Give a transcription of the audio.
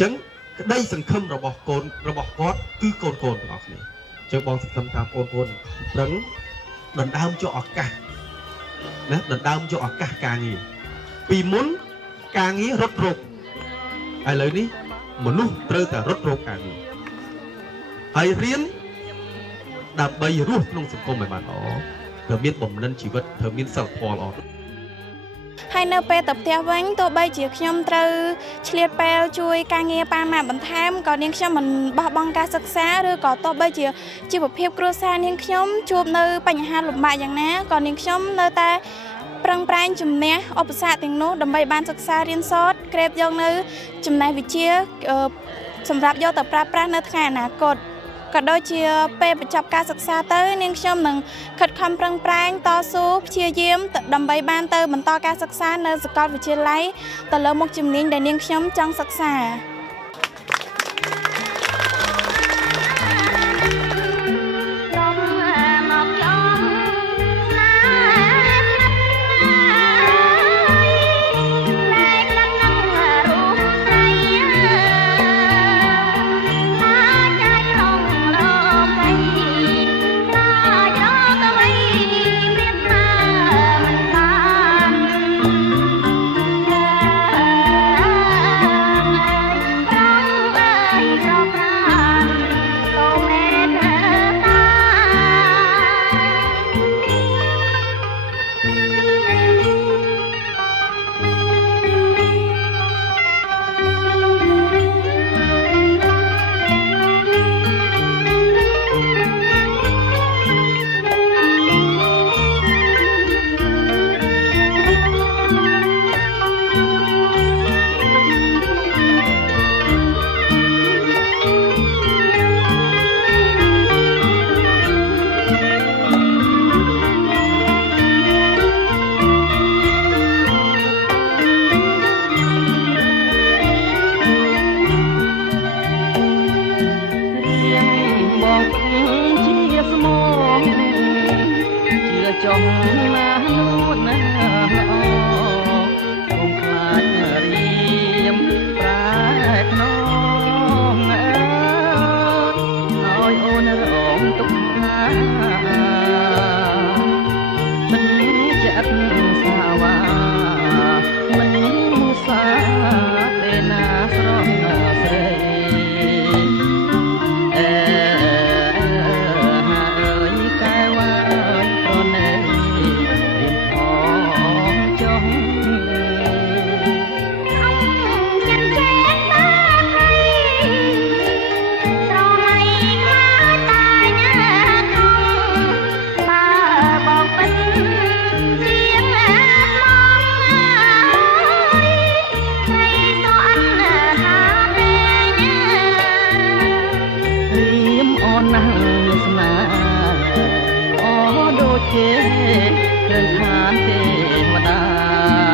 ចឹងក្តីសង្ឃឹមរបស់កូនរបស់គាត់គឺកូនទាំងអស់គ្នាចឹងបងសង្ឃឹមថាកូនប្រឹងដណ្ដើមយកឱកាសណាដណ្ដើមយកឱកាសការងារពីមុនការងាររត់រោគឥឡូវនេះមនុស្សត្រូវតែរត់រោគការងារហើយរៀនដើម្បីរស់ក្នុងសង្គមឲ្យបានល្អត្រូវមានបំណិនជីវិតត្រូវមានសិលធម៌ល្អហើយនៅពេលទៅផ្ទះវិញទោះបីជាខ្ញុំត្រូវឆ្លៀតពេលជួយការងារប៉ាម៉ាក់បន្ថែមក៏នាងខ្ញុំមិនបោះបង់ការសិក្សាឬក៏ទោះបីជាជីវភាពគ្រួសារនាងខ្ញុំជួបនៅបញ្ហាលំបាកយ៉ាងណាក៏នាងខ្ញុំនៅតែប្រឹងប្រែងជំនះឧបសគ្គទាំងនោះដើម្បីបានសិក្សារៀនសូត្រក្រេបយកនៅចំណេះវិជ្ជាសម្រាប់យកទៅប្រើប្រាស់នៅថ្ងៃអនាគតក៏ដូចជាពេលបញ្ចប់ការសិក្សាទៅនាងខ្ញុំនឹងខិតខំប្រឹងប្រែងតស៊ូព្យាយាមដើម្បីបានទៅបន្តការសិក្សានៅសាកលវិទ្យាល័យទៅលើមុខជំនាញដែលនាងខ្ញុំចង់សិក្សាចង់ណានួនណាអូខ្លាចរៀមប្រែភ្នំឲ្យអូនរងទុកថាមិនចិត្តសាវាមិនមុសាទេណាស្រស់ស្រីគេឃើញឋានទេវតា